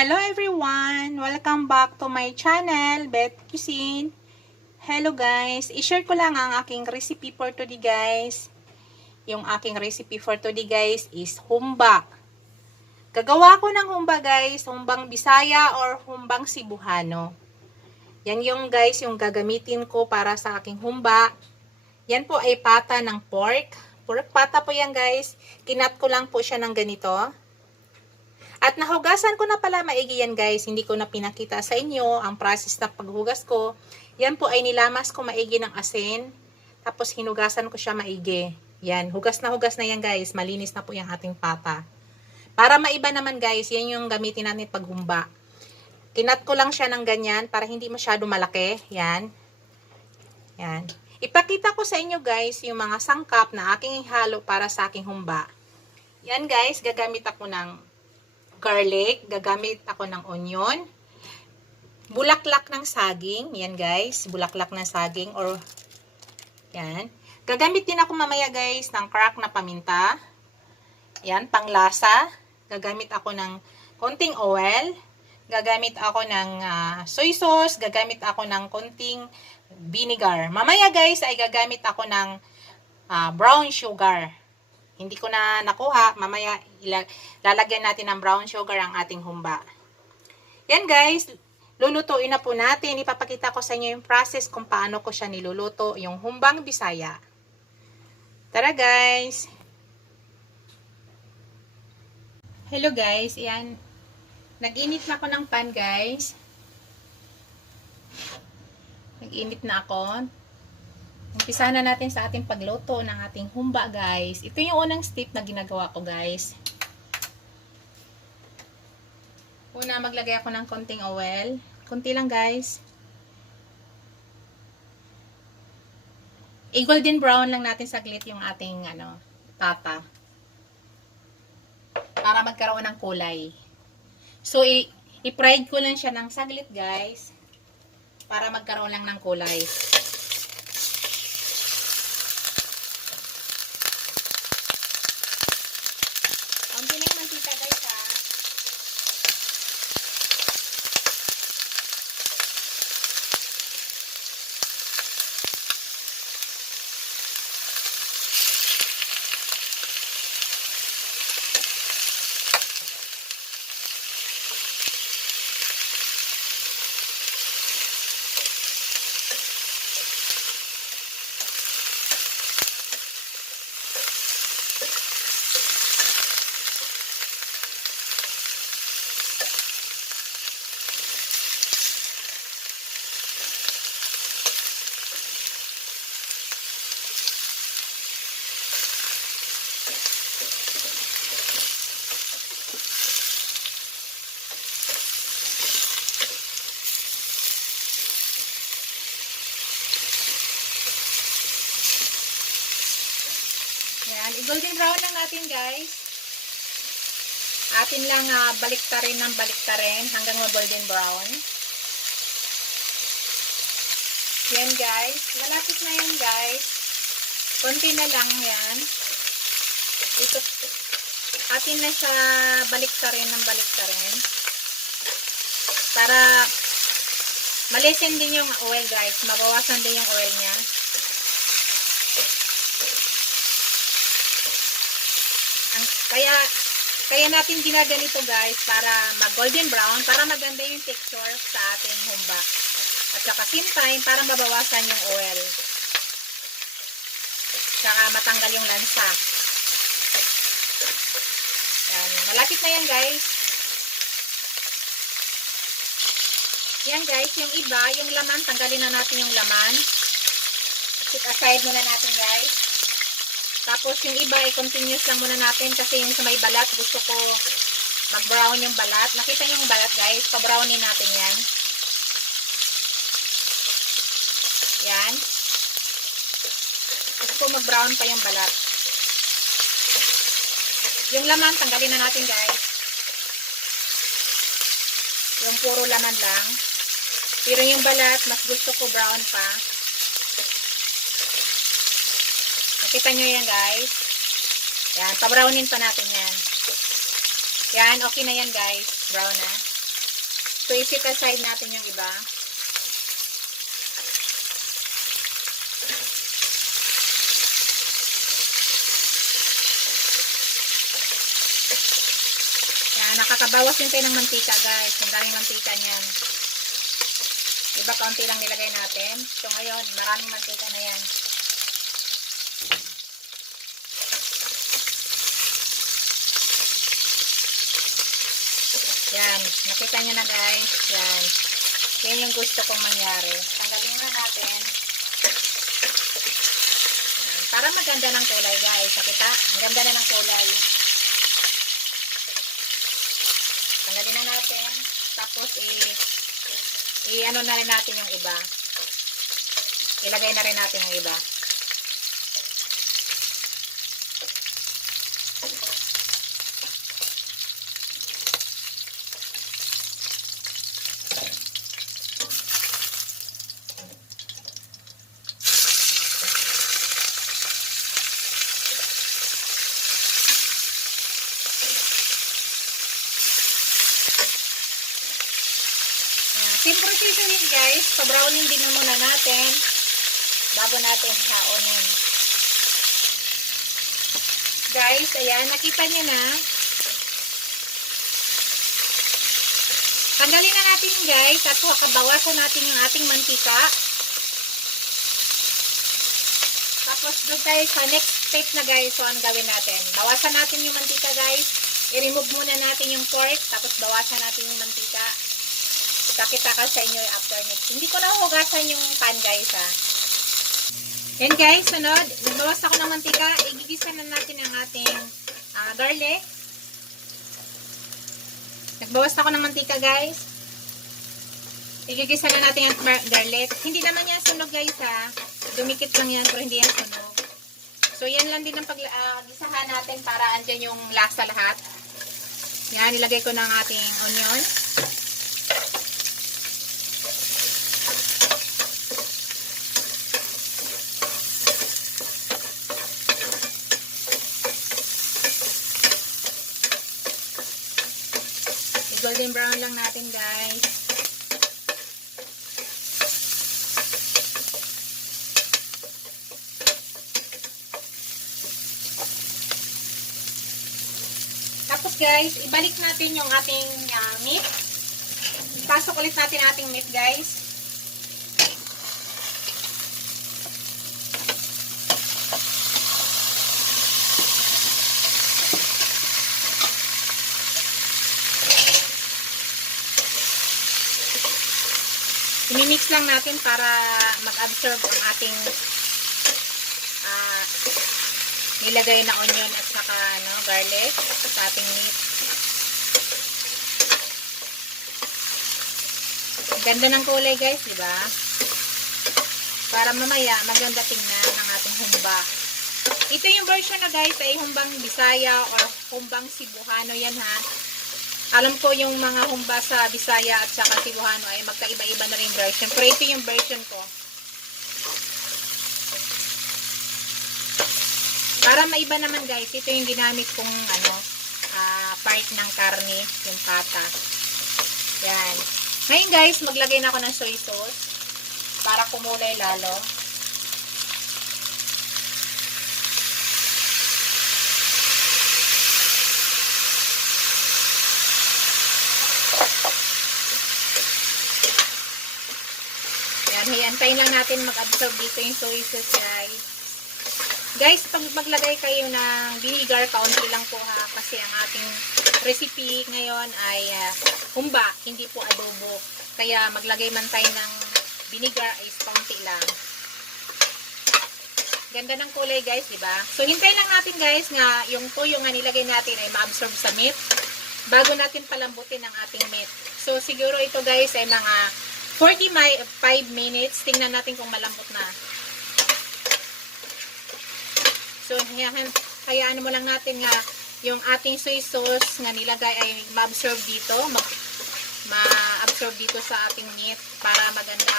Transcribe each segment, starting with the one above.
Hello everyone! Welcome back to my channel, Beth Cuisine. Hello guys! I-share ko lang ang aking recipe for today guys. Yung aking recipe for today guys is humba. Gagawa ko ng humba guys, humbang Bisaya or humbang Cebuano. Yan yung guys, yung gagamitin ko para sa aking humba. Yan po ay pata ng pork. Pork pata po yan guys. Kinat ko lang po siya ng ganito. At nahugasan ko na pala maigi yan guys. Hindi ko na pinakita sa inyo ang process na paghugas ko. Yan po ay nilamas ko maigi ng asin. Tapos hinugasan ko siya maigi. Yan, hugas na yan guys. Malinis na po yung ating pata. Para maiba naman guys, yan yung gamitin natin paghumba. Kinat ko lang siya ng ganyan para hindi masyado malaki. Yan. Yan. Ipakita ko sa inyo guys yung mga sangkap na aking ihalo para sa aking humba. Yan guys, gagamit ako ng garlic, gagamit ako ng onion, bulaklak ng saging, yan guys, bulaklak ng saging or yan. Gagamit din ako mamaya guys ng crack na paminta. Yan, panglasa. Gagamit ako ng konting oil, gagamit ako ng soy sauce, gagamit ako ng konting vinegar. Mamaya guys ay gagamit ako ng brown sugar. Hindi ko na nakuha. Mamaya lalagyan natin ng brown sugar ang ating humba. Yan guys. Lulutuin na po natin. Ipapakita ko sa inyo yung process kung paano ko siya niluluto. Yung humbang Bisaya. Tara guys. Hello guys. Yan. Nag-init na ako ng pan guys. Nag-init na ako. Umpisa na natin sa ating pagluto ng ating humba guys. Ito yung unang step na ginagawa ko guys. Una, maglagay ako ng konting oil. Konti lang guys. I-golden brown lang natin saglit yung ating pata. Para magkaroon ng kulay. So, i-fried ko lang siya ng saglit guys. Para magkaroon lang ng kulay. Konti lang yung mantika guys ha. Yan, i-golden brown lang natin guys. Atin lang baliktarin ng baliktarin hanggang mag-golden brown. Yan guys, malapit na yan guys. Konti na lang yan. Ito, atin na siya baliktarin ng baliktarin. Para malisin din yung oil guys, mabawasan din yung oil niya. Kaya natin ginaganito guys para mag-golden brown, para maganda yung texture sa ating humba. At saka same time, para mabawasan yung oil. Saka matanggal yung lansa. Yan, malapit na yan guys. Yan guys, yung iba, yung laman, tanggalin na natin yung laman. Set aside muna natin guys. Tapos yung iba ay continuous lang muna natin kasi yung sa may balat gusto ko mag-brown yung balat. Nakita niyo yung balat guys, pa-brownin natin yan. Yan. Gusto ko mag-brown pa yung balat. Yung laman tanggalin na natin guys. Yung puro laman lang. Pero yung balat mas gusto ko brown pa. Nakita nyo yan guys. Yan, pa-brownin pa natin yan. Yan, okay na yan guys. Brown na. So, isit aside natin yung iba. Yan, nakakabawas din tayo ng mantika, guys. Ang daming mantika niyan. Diba, kaunti lang nilagay natin. So, ngayon, maraming mantika na yan. Yan, nakita nyo na, guys. Yan. Yan yung gusto kong mangyari. Tanggalin na natin. Yan. Para maganda ng kulay, guys. Nakita? Ang ganda na ng kulay. Tanggalin na natin. Tapos, i-ano na rin natin yung iba. Ilagay na rin natin yung iba. Same procedure yun, guys. Pa-browning din na muna natin bago natin haonin. Guys, ayan, nakita nyo na. Tanggalin na natin, guys, at bawasan natin yung ating mantika. Tapos doon tayo sa next step na, guys. So, ano gawin natin? Bawasan natin yung mantika, guys. I-remove muna natin yung pork, tapos bawasan natin yung mantika. Kita ka sa inyo after next. Hindi ko na hugasan yung pan, guys, ha. Yan, guys, sunod. Nagbawas ako ng mantika. Igigisa na natin ang ating garlic. Nagbawas ako ng mantika, guys. Igigisa na natin ang garlic. Hindi naman yan sunog, guys, ha. Dumikit lang yan, pero hindi yan sunog. So, yan lang din ang pag-gisahan natin para andyan yung lasa lahat. Yan, ilagay ko ng ating onion. Golden brown lang natin, guys. Tapos, guys, ibalik natin yung ating meat. Ipasok ulit natin ating meat, guys. I-mix lang natin para mag-absorb ang ating nilagay na onion at saka garlic sa ating meat. Ang ganda ng kulay, guys, di ba? Para mamaya maganda tingnan ng ating humba. Ito yung version na, guys, ay humbang Bisaya or humbang Cebuano yan, ha. Alam ko yung mga humba sa Bisaya at saka Cebuano ay magkaiba-iba na rin version. Pero ito yung version ko. Para maiba naman, guys, ito yung ginamit kong part ng karne, yung pata. Yan. Ngayon, guys, maglagay na ako ng soy sauce para kumulay lalo. Hiyantayin lang natin mag-absorb dito yung soy sauce, guys. Guys, pag maglagay kayo ng vinegar, kaunti lang po, ha. Kasi ang ating recipe ngayon ay humba, hindi po adobo. Kaya maglagay man tayo ng vinegar ay kaunti lang. Ganda ng kulay, guys, diba? So, hintayin lang natin, guys, nga yung tuyo nga nilagay natin ay ma-absorb sa meat bago natin palambutin ang ating meat. So, siguro ito, guys, ay mga 45 minutes. Tingnan natin kung malambot na. So, hayaan mo lang natin nga yung ating soy sauce na nilagay ay ma-absorb dito. Ma-absorb dito sa ating meat para maganda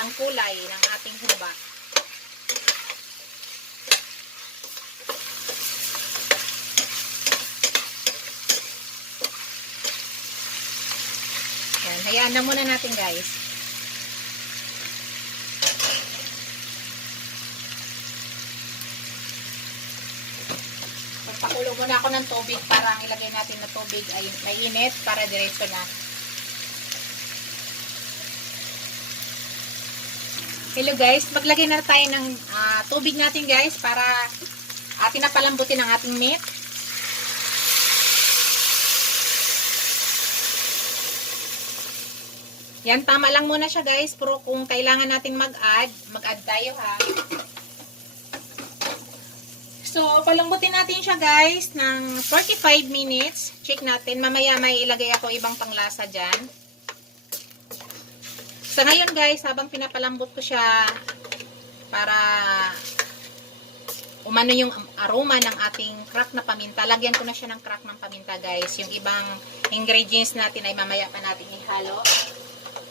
ang kulay ng ating humba. Hayaan lang muna natin guys. Pakulo muna ako ng tubig para ang ilagay natin na tubig ay mainit para diretso na. Hello guys, maglagay na tayo ng tubig natin guys para atin na palambutin ang ating meat. Yan, tama lang muna siya guys. Pero kung kailangan natin mag-add tayo ha. So, palambutin natin siya guys ng 45 minutes. Check natin. Mamaya may ilagay ako ibang panglasa dyan. Sa ngayon guys, habang pinapalambot ko siya para umano yung aroma ng ating crack na paminta. Lagyan ko na siya ng crack ng paminta guys. Yung ibang ingredients natin ay mamaya pa natin ihalo.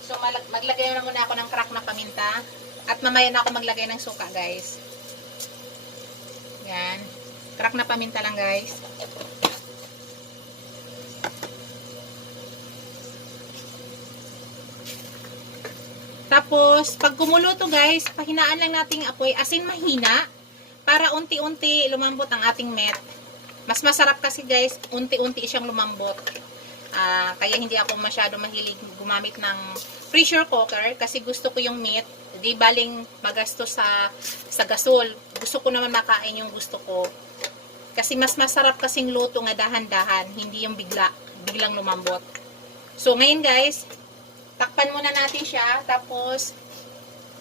So, maglagay na muna ako ng crack na paminta. At mamaya na ako maglagay ng suka, guys. Yan. Crack na paminta lang, guys. Tapos, pag kumulo to, guys, pahinaan lang natin apoy. Asin mahina. Para unti-unti lumambot ang ating meat. Mas masarap kasi, guys, unti-unti siyang lumambot. Kaya hindi ako masyado mahilig gumamit ng pressure cooker kasi gusto ko yung meat, di baling magasto sa gasol. Gusto ko naman makain yung gusto ko. Kasi mas masarap kasing luto nga dahan-dahan, hindi yung biglang lumambot. So ngayon guys, takpan muna natin siya, tapos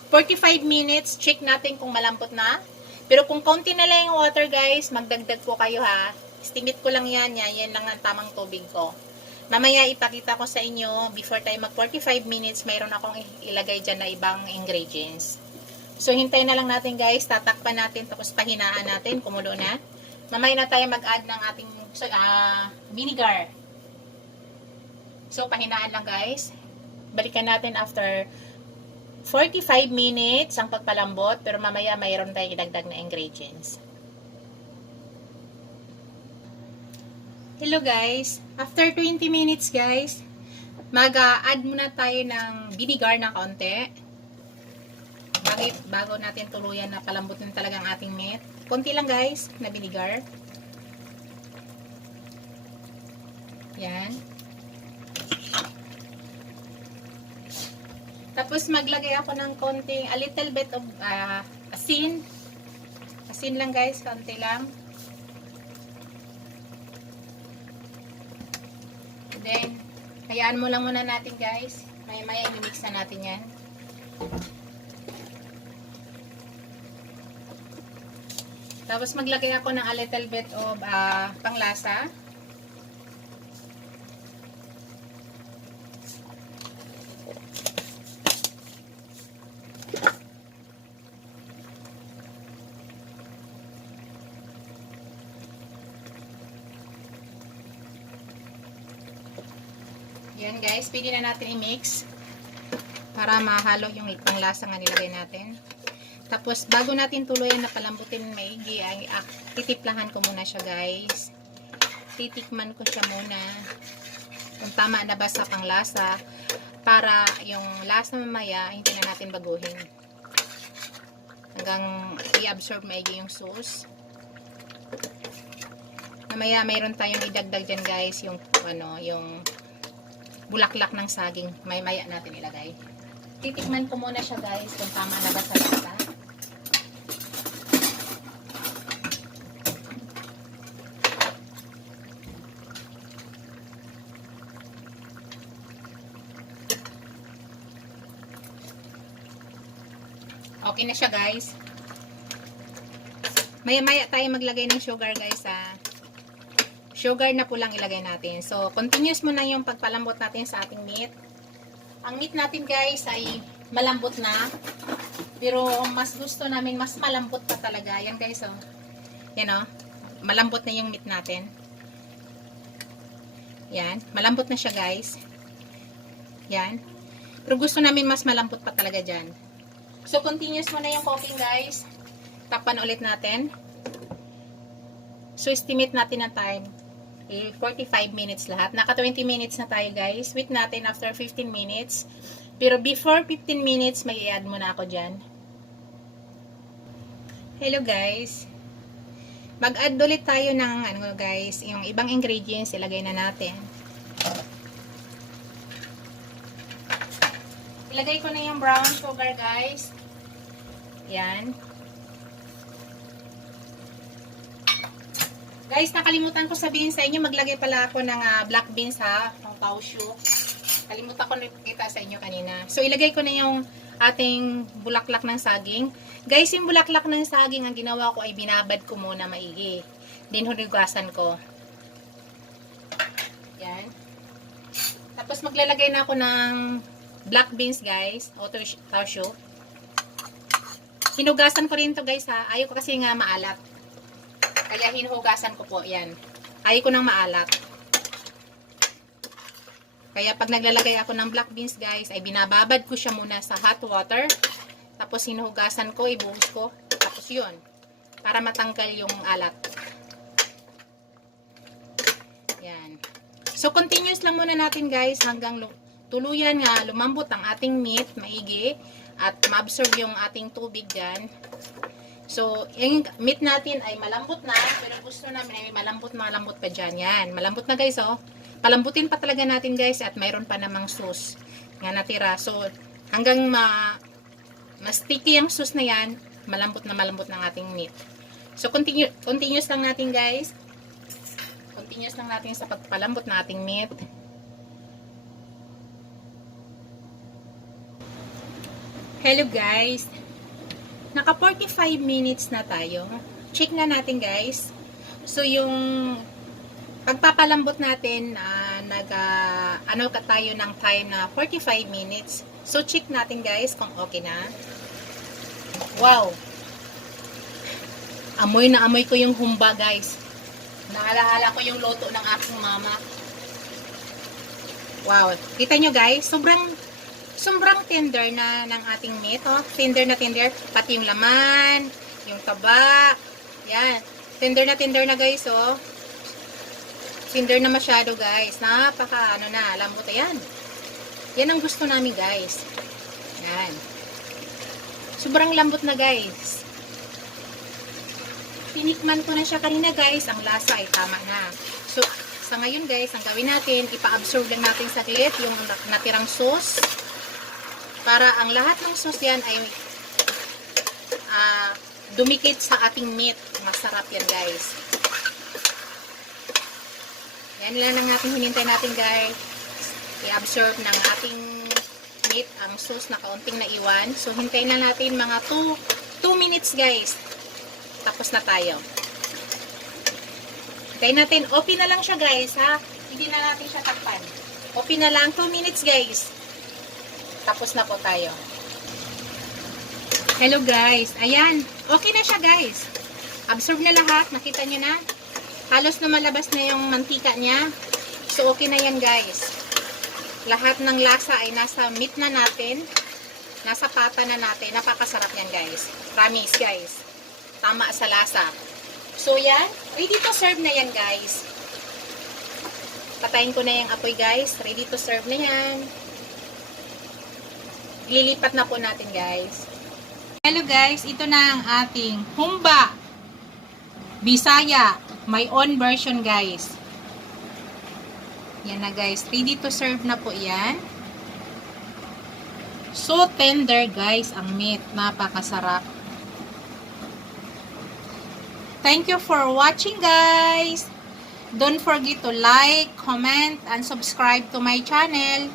45 minutes, check natin kung malambot na. Pero kung konti na lang yung water guys, magdagdag po kayo ha. Estimate ko lang yan lang ang tamang tubig ko. Mamaya ipakita ko sa inyo, before tayo mag 45 minutes, mayroon akong ilagay dyan na ibang ingredients. So, hintayin na lang natin guys, tatakpan natin, tapos pahinaan natin, kumulo na. Mamaya na tayo mag-add ng ating vinegar. So, pahinaan lang guys. Balikan natin after 45 minutes ang pagpalambot, pero mamaya mayroon tayong idagdag na ingredients. Hello guys, after 20 minutes guys, mag-add muna tayo ng vinegar na konti. Bago natin tuluyan na palambutin talaga ang ating meat. Konti lang guys, na vinegar. Yan. Tapos maglagay ako ng konting, a little bit of asin. Asin lang guys, konti lang. Then, hayaan mo lang muna natin guys. Maya-maya i-mix na natin yan. Tapos maglagay ako ng a little bit of panglasa. Yan guys, pwede na natin i-mix para mahalo yung panglasa nga nilagay natin. Tapos bago natin tuluyan na palambutin maigi, ay titimplahan ko muna siya guys. Titikman ko siya muna kung tama na ba sa panglasa para yung lasa mamaya hindi na natin baguhin. Hanggang i-absorb maigi yung sauce. Mamaya mayroon tayong idagdag dyan guys, yung yung bulaklak ng saging. Maya natin ilagay. Titikman ko muna siya guys kung tama na ba sa lasa. Okay na siya guys. Maya tayo maglagay ng sugar guys ha. Sugar na po lang ilagay natin. So, continuous muna yung pagpalambot natin sa ating meat. Ang meat natin guys ay malambot na. Pero mas gusto namin mas malambot pa talaga. Yan guys oh. Yan oh. Malambot na yung meat natin. Yan. Malambot na siya guys. Yan. Pero gusto namin mas malambot pa talaga dyan. So, continuous muna yung cooking guys. Takpan ulit natin. So, estimate natin ang time. 45 minutes lahat. Naka 20 minutes na tayo guys. Wait natin after 15 minutes. Pero before 15 minutes, may i-add muna ako dyan. Hello guys. Mag-add ulit tayo ng ano guys, yung ibang ingredients ilagay na natin. Ilagay ko na yung brown sugar guys. Yan. Guys, nakalimutan ko sabihin sa inyo, maglagay pala ako ng black beans ha, ng taushu. Kalimutan ko na kita sa inyo kanina. So, ilagay ko na yung ating bulaklak ng saging. Guys, yung bulaklak ng saging, ang ginawa ko ay binabad ko muna maigi. Then, hunugasan ko. Yan. Tapos, maglalagay na ako ng black beans, guys. O taushu. Hinugasan ko rin to guys ha. Ayaw ko kasi nga maalat. Kaya hinuhugasan ko po, yan. Ayaw ko nang maalat. Kaya pag naglalagay ako ng black beans guys, ay binababad ko siya muna sa hot water. Tapos hinuhugasan ko, ibuhos ko. Tapos yun, para matanggal yung alat. Yan. So continuous lang muna natin guys hanggang tuluyan nga lumambot ang ating meat, maigi. At ma-absorb yung ating tubig dyan. So, yung meat natin ay malambot na, pero gusto namin ay malambot pa dyan. Yan, malambot na guys, oh. Palambutin pa talaga natin guys, at mayroon pa namang sauce nga natira. So, hanggang ma-sticky yung sauce na yan, malambot na ng ating meat. So, continuous lang natin guys. Continuous lang natin sa pagpalambot ng ating meat. Hello guys. Naka 45 minutes na tayo. Check na natin guys. So yung pagpapalambot natin, ano ka tayo ng time na 45 minutes. So check natin guys kung okay na. Wow! Amoy na amoy ko yung humba guys. Naalaala ko yung loto ng aking mama. Wow! Kita nyo guys, sobrang tender na ng ating meat, oh. Tender na tender, pati yung laman, yung taba. Yan. Tender na guys, oh. Tender na masyado, guys. Napaka lambot. Yan. Yan ang gusto namin, guys. Yan. Sobrang lambot na, guys. Tinikman ko na siya kanina, guys. Ang lasa ay tama na. So, sa ngayon, guys, ang gawin natin, ipa-absorb lang natin saglit yung natirang sauce. Para ang lahat ng sauce yan ay dumikit sa ating meat. Masarap yan guys. Yan lang ang ating hinintay natin guys. I-absorb ng ating meat ang sauce na kaunting naiwan. So hintayin na natin mga 2 minutes guys. Tapos na tayo. Hintayin natin. Open na lang siya guys ha. Hindi na natin siya takpan. Open na lang 2 minutes guys. Tapos na po tayo. Hello guys. Ayan. Okay na siya guys. Absorb na lahat. Nakita nyo na. Halos na malabas na yung mantika niya. So okay na yan guys. Lahat ng lasa ay nasa meat na natin. Nasa pata na natin. Napakasarap yan guys. Promise guys. Tama sa lasa. So yan. Ready to serve na yan guys. Patayin ko na yung apoy guys. Ready to serve na yan. Lilipat na po natin guys. Hello guys, ito na ang ating humba Bisaya, my own version guys. Yan na guys, ready to serve na po yan. So tender guys ang meat, napakasarap. Thank you for watching guys. Don't forget to like, comment, and subscribe to my channel.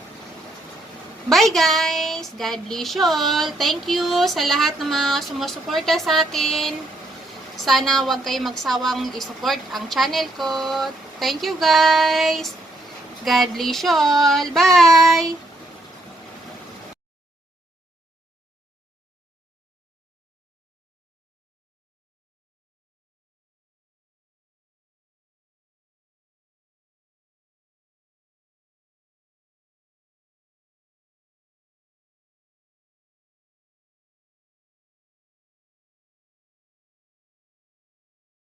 Bye guys! God bless you all. Thank you sa lahat ng mga sumusuporta sa akin. Sana huwag kayo magsawang isupport ang channel ko. Thank you guys! God bless you all. Bye!